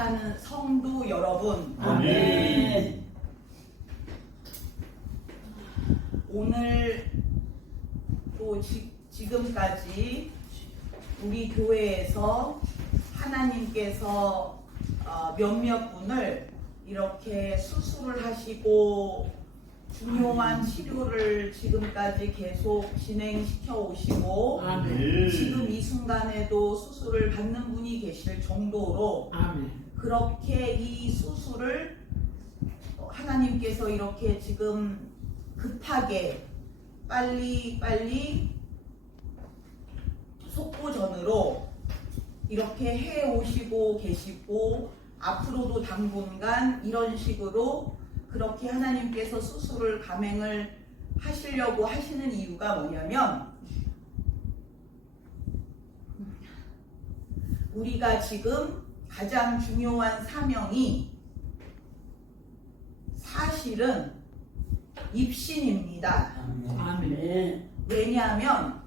사랑하는 성도 여러분, 아멘. 오늘 또 지금까지 우리 교회에서 하나님께서 몇몇 분을 이렇게 수술을 하시고 중요한 치료를 지금까지 계속 진행시켜 오시고 아멘. 지금 이 순간에도 수술을 받는 분이 계실 정도로 아멘. 그렇게 이 수술을 하나님께서 이렇게 지금 급하게 빨리 속보전으로 이렇게 해 오시고 계시고 앞으로도 당분간 이런 식으로 그렇게 하나님께서 수술을 감행을 하시려고 하시는 이유가 뭐냐면 우리가 지금 가장 중요한 사명이 사실은 입신입니다. 아멘. 왜냐하면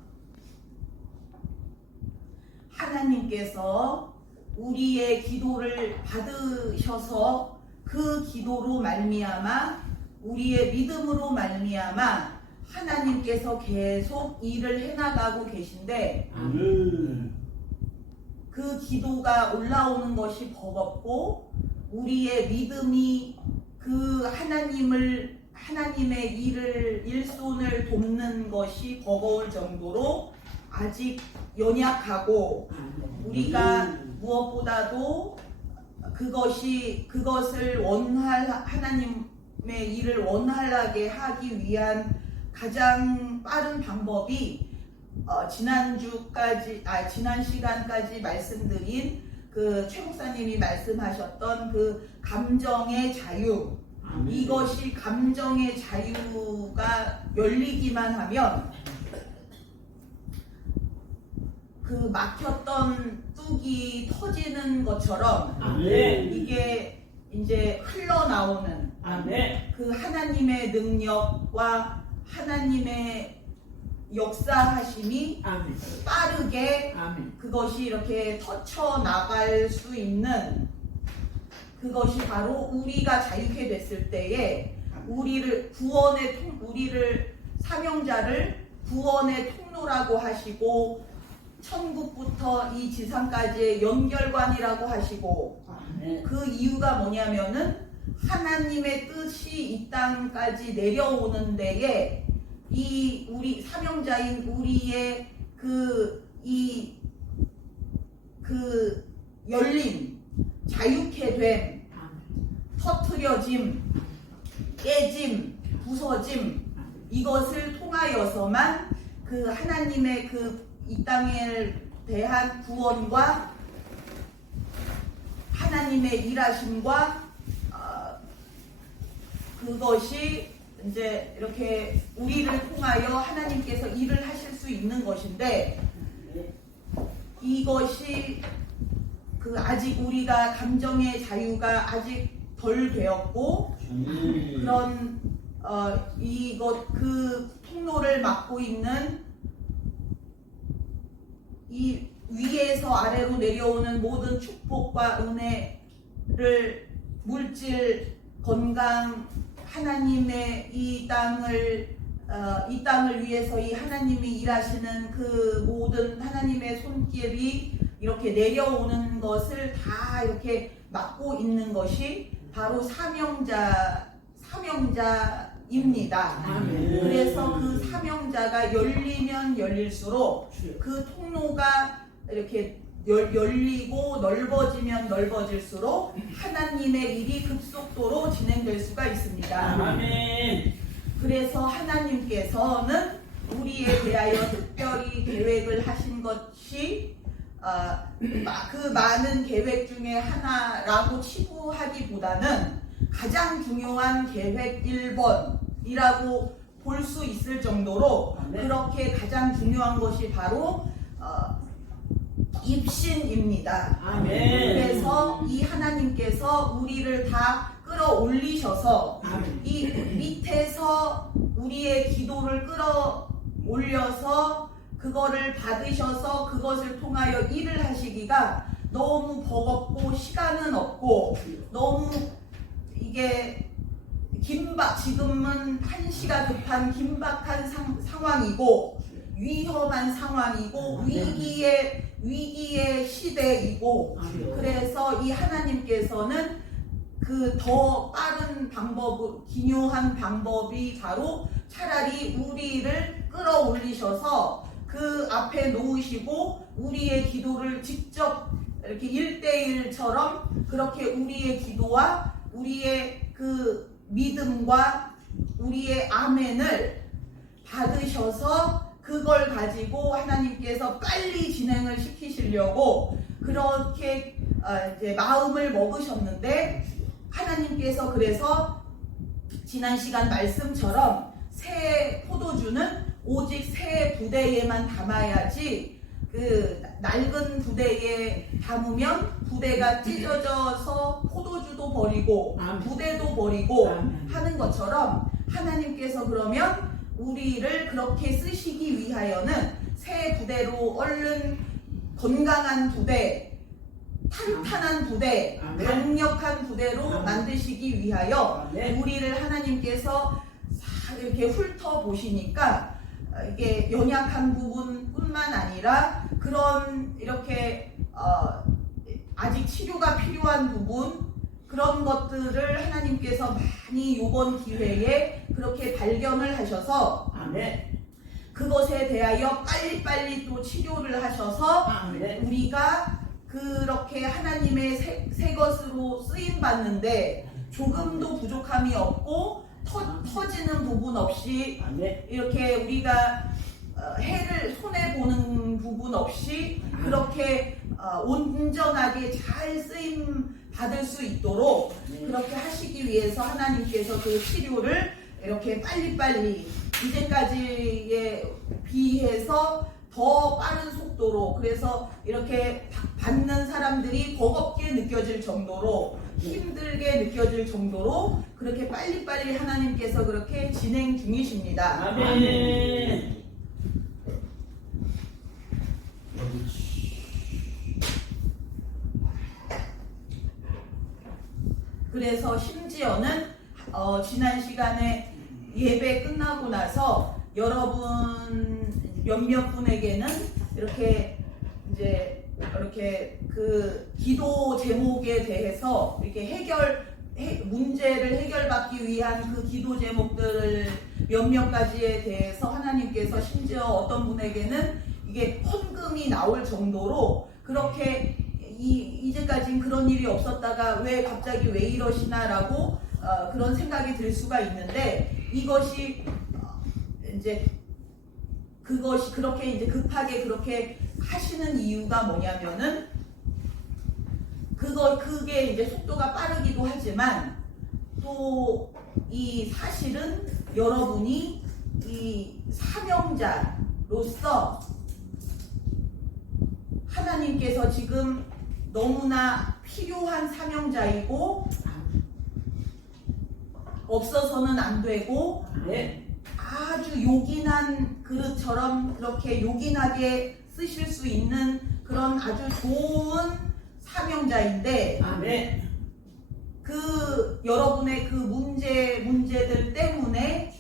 하나님께서 우리의 기도를 받으셔서 그 기도로 말미암아 우리의 믿음으로 말미암아 하나님께서 계속 일을 해나가고 계신데 아멘. 그 기도가 올라오는 것이 버겁고 우리의 믿음이 그 하나님의 일손을 돕는 것이 버거울 정도로 아직 연약하고 우리가 무엇보다도 그것을 하나님의 일을 원활하게 하기 위한 가장 빠른 방법이 지난 시간까지 말씀드린 그 최 목사님이 말씀하셨던 그 감정의 자유, 이것이 감정의 자유가 열리기만 하면 그 막혔던 뚝이 터지는 것처럼 아멘. 이게 이제 흘러나오는 아멘. 그 하나님의 능력과 하나님의 역사하심이 아멘. 빠르게 아멘. 그것이 이렇게 터쳐나갈 수 있는 그것이 바로 우리가 자유케 됐을 때에 우리를 사명자를 구원의 통로라고 하시고 천국부터 이 지상까지의 연결관이라고 하시고 아멘. 그 이유가 뭐냐면은 하나님의 뜻이 이 땅까지 내려오는 데에 이 우리 사명자인 우리의 그 열림, 자유케 됨, 터트려짐, 깨짐, 부서짐 이것을 통하여서만 그 하나님의 그 이 땅에 대한 구원과 하나님의 일하심과 그것이 이제 이렇게 우리를 통하여 하나님께서 일을 하실 수 있는 것인데 이것이 그 아직 우리가 감정의 자유가 아직 덜 되었고 그런 그 통로를 막고 있는 이 위에서 아래로 내려오는 모든 축복과 은혜를 물질, 건강, 하나님의 이 땅을 위해서 이 하나님이 일하시는 그 모든 하나님의 손길이 이렇게 내려오는 것을 다 이렇게 막고 있는 것이 바로 사명자입니다. 아멘. 그래서 그 사명자가 열리면 열릴수록 그 통로가 이렇게 열리고 넓어지면 넓어질수록 하나님의 일이 급속도로 진행될 수가 있습니다. 아멘. 그래서 하나님께서는 우리에 대하여 특별히 계획을 하신 것이 그 많은 계획 중에 하나라고 치부하기보다는 가장 중요한 계획 1번이라고 볼 수 있을 정도로 그렇게 가장 중요한 것이 바로 입신입니다. 아멘. 그래서 이 하나님께서 우리를 다 끌어올리셔서 이 밑에서 우리의 기도를 끌어올려서 그거를 받으셔서 그것을 통하여 일을 하시기가 너무 버겁고 시간은 없고 어렵고 너무 이게 지금은 한시가 급한 긴박한 상황이고 위험한 상황이고 위기의 시대이고 그래서 이 하나님께서는 그 더 빠른 방법, 기묘한 방법이 바로 차라리 우리를 끌어올리셔서 그 앞에 놓으시고 우리의 기도를 직접 이렇게 1대1처럼 그렇게 우리의 기도와 우리의 그 믿음과 우리의 아멘을 받으셔서 그걸 가지고 하나님께서 빨리 진행을 시키시려고 그렇게 이제 마음을 먹으셨는데 하나님께서 그래서 지난 시간 말씀처럼 새 포도주는 오직 새 부대에만 담아야지 그 낡은 부대에 담으면 부대가 찢어져서 포도주도 버리고 부대도 버리고 하는 것처럼 하나님께서 그러면 우리를 그렇게 쓰시기 위하여는 새 부대로 얼른 건강한 부대, 탄탄한 부대, 강력한 부대로 만드시기 위하여 우리를 하나님께서 이렇게 훑어보시니까 이게 연약한 부분뿐만 아니라 그런 이렇게 아직 치료가 필요한 부분 그런 것들을 하나님께서 많이 이번 기회에 그렇게 발견을 하셔서 그것에 대하여 빨리빨리 또 치료를 하셔서 우리가 그렇게 하나님의 새 것으로 쓰임 받는데 조금도 부족함이 없고 터지는 부분 없이 이렇게 우리가 해를 손해 보는 부분 없이 그렇게 온전하게 잘 쓰임 받을 수 있도록 그렇게 하시기 위해서 하나님께서 그 치료를 이렇게 빨리빨리 이제까지에 비해서 더 빠른 속도로 그래서 이렇게 받는 사람들이 버겁게 느껴질 정도로 힘들게 느껴질 정도로 그렇게 빨리빨리 하나님께서 그렇게 진행 중이십니다. 아멘. 그래서 심지어는 지난 시간에 예배 끝나고 나서 여러분 몇몇 분에게는 이렇게 그 기도 제목에 대해서 이렇게 문제를 해결받기 위한 그 기도 제목들을 몇몇 가지에 대해서 하나님께서 심지어 어떤 분에게는 이게 헌금이 나올 정도로 그렇게 이제까지는 그런 일이 없었다가 왜 갑자기 왜 이러시나라고 그런 생각이 들 수가 있는데 이것이 이제 그것이 그렇게 이제 급하게 그렇게 하시는 이유가 뭐냐면은 그게 이제 속도가 빠르기도 하지만 또 이 사실은 여러분이 이 사명자로서 하나님께서 지금 너무나 필요한 사명자이고 없어서는 안 되고 아주 요긴한 그릇처럼 그렇게 요긴하게 쓰실 수 있는 그런 아주 좋은 사명자인데 그 여러분의 그 문제들 때문에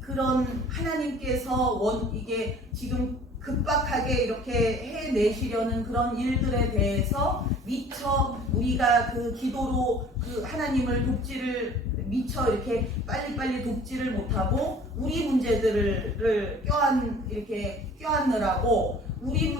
그런 하나님께서 이게 지금 급박하게 이렇게 해내시려는 그런 일들에 대해서 미처 우리가 그 기도로 그 하나님을 미처 이렇게 빨리빨리 돕지를 못하고 우리 문제들을 껴안느라고 우리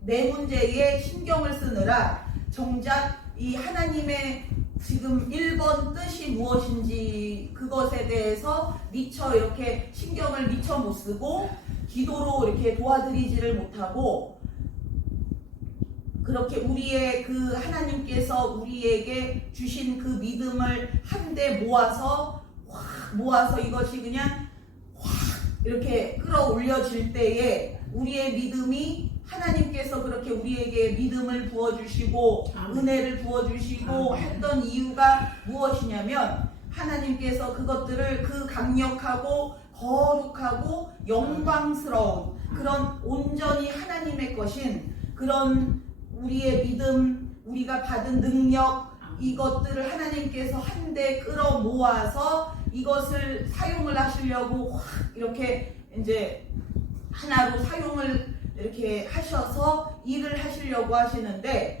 내 문제에 신경을 쓰느라 정작 이 하나님의 지금 1번 뜻이 무엇인지 그것에 대해서 미처 이렇게 신경을 미처 못 쓰고 기도로 이렇게 도와드리지를 못하고 그렇게 우리의 그 하나님께서 우리에게 주신 그 믿음을 한데 모아서 이것이 그냥 확 이렇게 끌어올려질 때에 우리의 믿음이 하나님께서 그렇게 우리에게 믿음을 부어주시고 은혜를 부어주시고 했던 이유가 무엇이냐면 하나님께서 그것들을 그 강력하고 거룩하고 영광스러운 그런 온전히 하나님의 것인 그런 우리의 믿음 우리가 받은 능력 이것들을 하나님께서 한데 끌어 모아서 이것을 사용을 하시려고 확 이렇게 이제 하나로 사용을 이렇게 하셔서 일을 하시려고 하시는데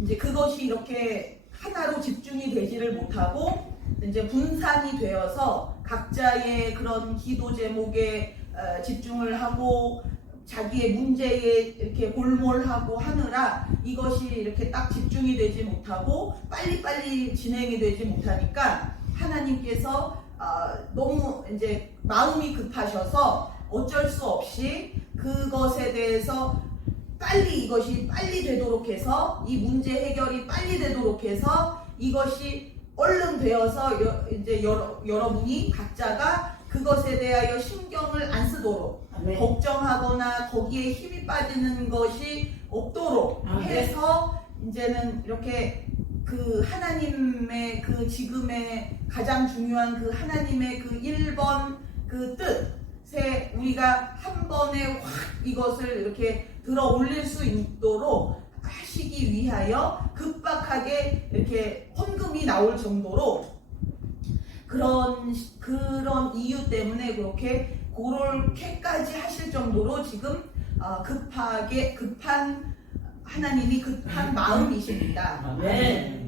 이제 그것이 이렇게 하나로 집중이 되지를 못하고 이제 분산이 되어서 각자의 그런 기도 제목에 집중을 하고 자기의 문제에 이렇게 골몰하고 하느라 이것이 이렇게 딱 집중이 되지 못하고 빨리빨리 진행이 되지 못하니까 하나님께서 너무 이제 마음이 급하셔서 어쩔 수 없이 그것에 대해서 빨리 이것이 빨리 되도록 해서 이 문제 해결이 빨리 되도록 해서 이것이 얼른 되어서 이제 여러분이 각자가 그것에 대하여 신경을 안 쓰도록 걱정하거나 거기에 힘이 빠지는 것이 없도록 해서 이제는 이렇게 그 하나님의 그 지금의 가장 중요한 그 하나님의 그 1번 그 뜻에 우리가 한 번에 확 이것을 이렇게 들어 올릴 수 있도록 하시기 위하여 급박하게 이렇게 헌금이 나올 정도로 그런 이유 때문에 그렇게까지 하실 정도로 지금 하나님이 급한 마음이십니다. 아멘.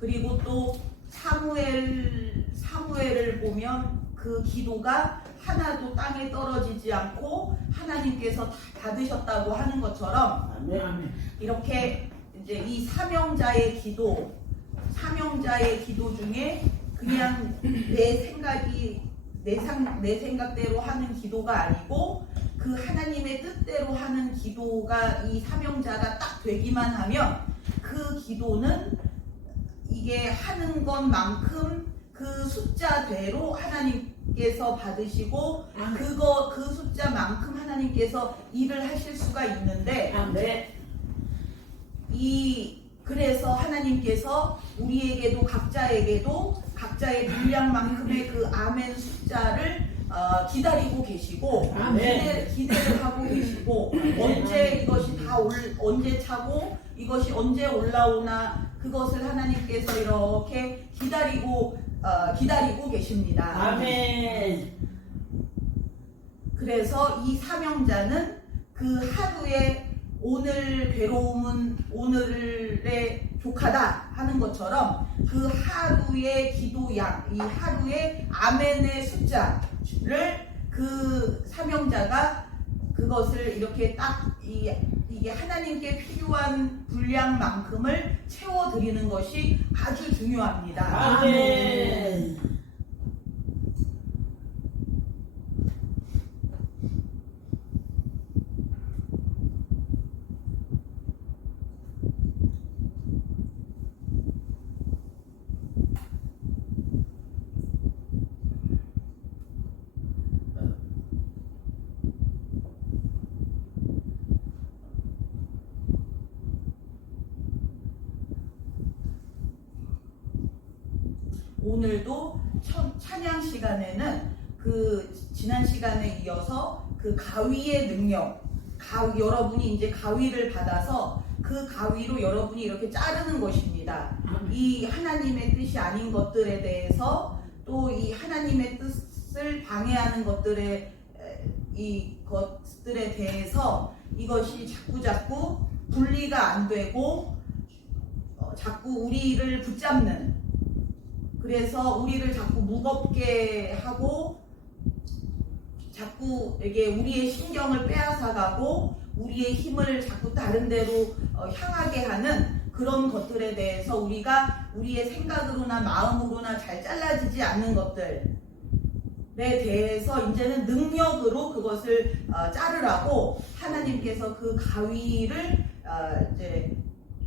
그리고 또 사무엘을 보면 그 기도가 하나도 땅에 떨어지지 않고 하나님께서 다 받으셨다고 하는 것처럼 이렇게 이제 이 사명자의 기도 중에 그냥 내 생각대로 하는 기도가 아니고 그 하나님의 뜻대로 하는 기도가 이 사명자가 딱 되기만 하면 그 기도는 이게 하는 것만큼 그 숫자대로 하나님께서 받으시고 그 숫자만큼 하나님께서 일을 하실 수가 있는데 그래서 하나님께서 우리에게도 각자에게도 각자의 분량만큼의 그 아멘 숫자를 기다리고 계시고 기대를 하고 계시고 언제 이것이 언제 차고 이것이 언제 올라오나 그것을 하나님께서 이렇게 기다리고 계십니다. 아멘. 그래서 이 사명자는 그 하루에 오늘 괴로움은 오늘에 족하다 하는 것처럼 그 하루의 기도양, 이 하루의 아멘의 숫자를 그 사명자가 그것을 이렇게 딱 이게 하나님께 필요한 분량만큼을 채워드리는 것이 아주 중요합니다. 아멘. 오늘도 찬양 시간에는 그 지난 시간에 이어서 그 가위의 능력, 여러분이 이제 가위를 받아서 그 가위로 여러분이 이렇게 자르는 것입니다. 이 하나님의 뜻이 아닌 것들에 대해서 또 이 하나님의 뜻을 방해하는 것들에 대해서 이것이 자꾸 분리가 안 되고 자꾸 우리를 붙잡는, 그래서 우리를 자꾸 무겁게 하고 자꾸 이게 우리의 신경을 빼앗아가고 우리의 힘을 자꾸 다른 데로 향하게 하는 그런 것들에 대해서 우리가 우리의 생각으로나 마음으로나 잘 잘라지지 않는 것들에 대해서 이제는 능력으로 그것을 자르라고 하나님께서 그 가위를 이제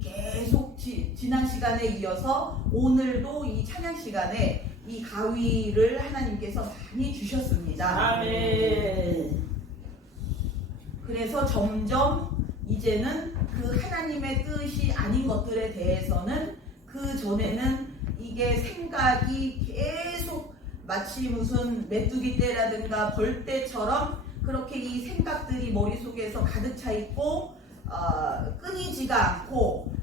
계속 지난 시간에 이어서 오늘도 이 찬양 시간에 이 가위를 하나님께서 많이 주셨습니다. 아멘. 그래서 점점 이제는 그 하나님의 뜻이 아닌 것들에 대해서는 그 전에는 이게 생각이 계속 마치 무슨 메뚜기 떼라든가 벌떼처럼 그렇게 이 생각들이 머릿속에서 가득 차 있고 끊이지가 않고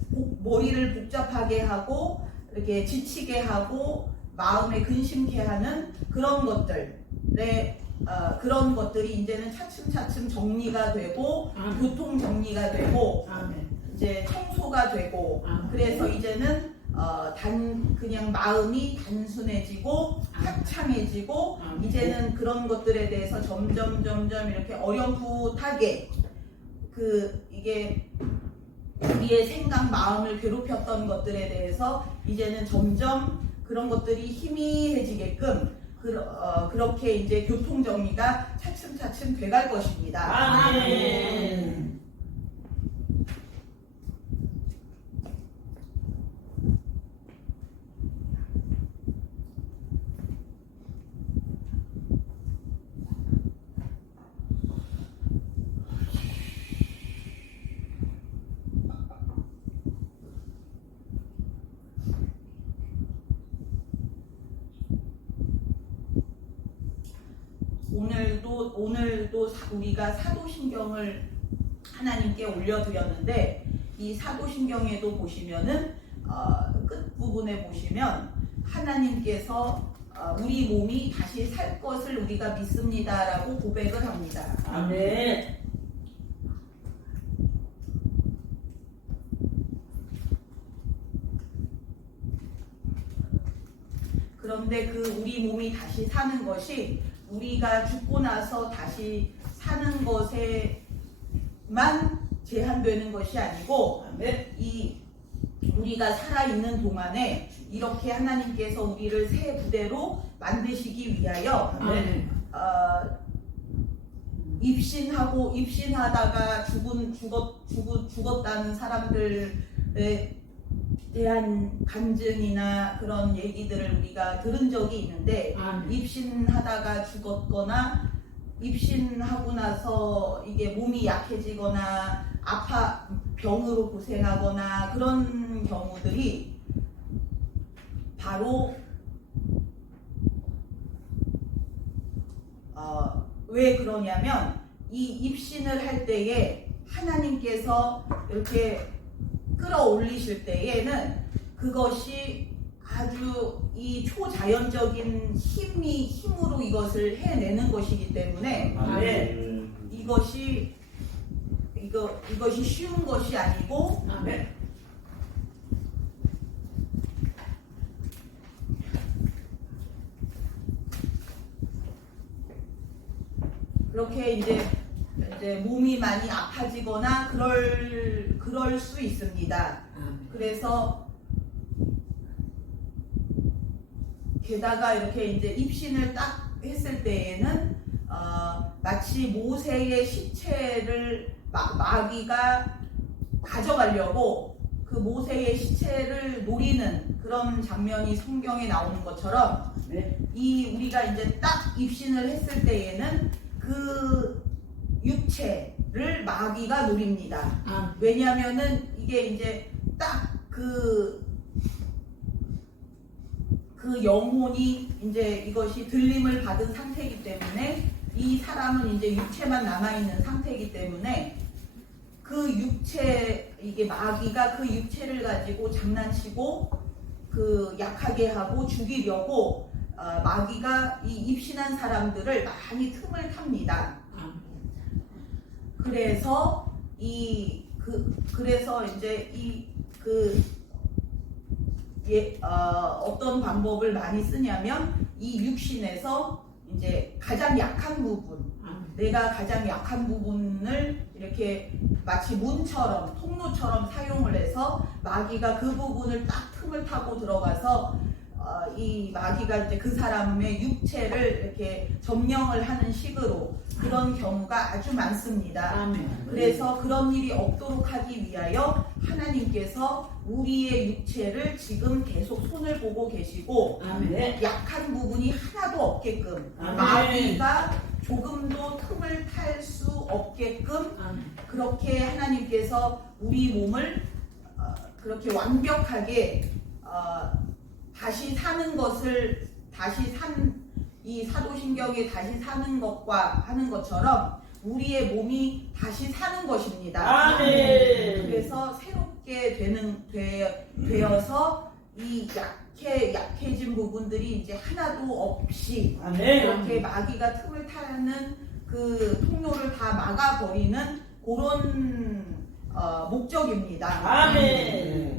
머리를 복잡하게 하고 이렇게 지치게 하고 마음에 근심케 하는 그런 그런 것들이 이제는 차츰차츰 정리가 되고 교통 정리가 되고 아멘. 이제 청소가 되고 그래서 이제는 그냥 마음이 단순해지고 화창해지고 이제는 그런 것들에 대해서 점점 이렇게 어렴풋하게 이게 우리의 생각 마음을 괴롭혔던 것들에 대해서 이제는 점점 그런 것들이 희미해지게끔 그렇게 이제 교통 정리가 차츰 돼갈 것입니다. 아멘. 오늘도 우리가 사도신경을 하나님께 올려드렸는데 이 사도신경에도 보시면은 끝부분에 보시면 하나님께서 우리 몸이 다시 살 것을 우리가 믿습니다라고 고백을 합니다. 아멘. 그런데 그 우리 몸이 다시 사는 것이 우리가 죽고 나서 다시 사는 것에만 제한되는 것이 아니고 우리가 살아있는 동안에 이렇게 하나님께서 우리를 새 부대로 만드시기 위하여 입신하다가 죽었다는 사람들에 대한 간증이나 그런 얘기들을 우리가 들은 적이 있는데 입신하다가 죽었거나 입신하고 나서 이게 몸이 약해지거나 병으로 고생하거나 그런 경우들이 바로 왜 그러냐면 이 입신을 할 때에 하나님께서 이렇게 끌어올리실 때에는 그것이 아주 이 초자연적인 힘으로 이것을 해내는 것이기 때문에 이것이 쉬운 것이 아니고 그렇게 이제 몸이 많이 아파지거나 그럴 수 있습니다. 그래서 게다가 이렇게 이제 입신을 딱 했을 때에는 마치 모세의 시체를 마귀가 가져가려고 그 모세의 시체를 노리는 그런 장면이 성경에 나오는 것처럼 우리가 이제 딱 입신을 했을 때에는 그 육체를 마귀가 노립니다. 왜냐하면은 이게 이제 딱 그 영혼이 이제 이것이 들림을 받은 상태이기 때문에 이 사람은 이제 육체만 남아있는 상태이기 때문에 그 육체 이게 마귀가 그 육체를 가지고 장난치고 약하게 하고 죽이려고 마귀가 이 입신한 사람들을 많이 틈을 탑니다. 그래서 그래서 이제 어떤 방법을 많이 쓰냐면 이 육신에서 이제 가장 약한 부분, 내가 가장 약한 부분을 이렇게 마치 문처럼 통로처럼 사용을 해서 마귀가 그 부분을 딱 틈을 타고 들어가서 이 마귀가 이제 그 사람의 육체를 이렇게 점령을 하는 식으로 그런 경우가 아주 많습니다. 아멘. 그래서 그런 일이 없도록 하기 위하여 하나님께서 우리의 육체를 지금 계속 손을 보고 계시고 아멘. 약한 부분이 하나도 없게끔 아멘. 마귀가 조금도 틈을 탈 수 없게끔 아멘. 그렇게 하나님께서 우리 몸을 그렇게 완벽하게 다시 사는 것을 다시 이 사도신경에 다시 사는 것과 하는 것처럼 우리의 몸이 다시 사는 것입니다. 아멘. 그래서 새롭게 되어서 이 약해진 부분들이 이제 하나도 없이 아멘. 이렇게 마귀가 틈을 타는 그 통로를 다 막아버리는 그런 목적입니다. 아멘.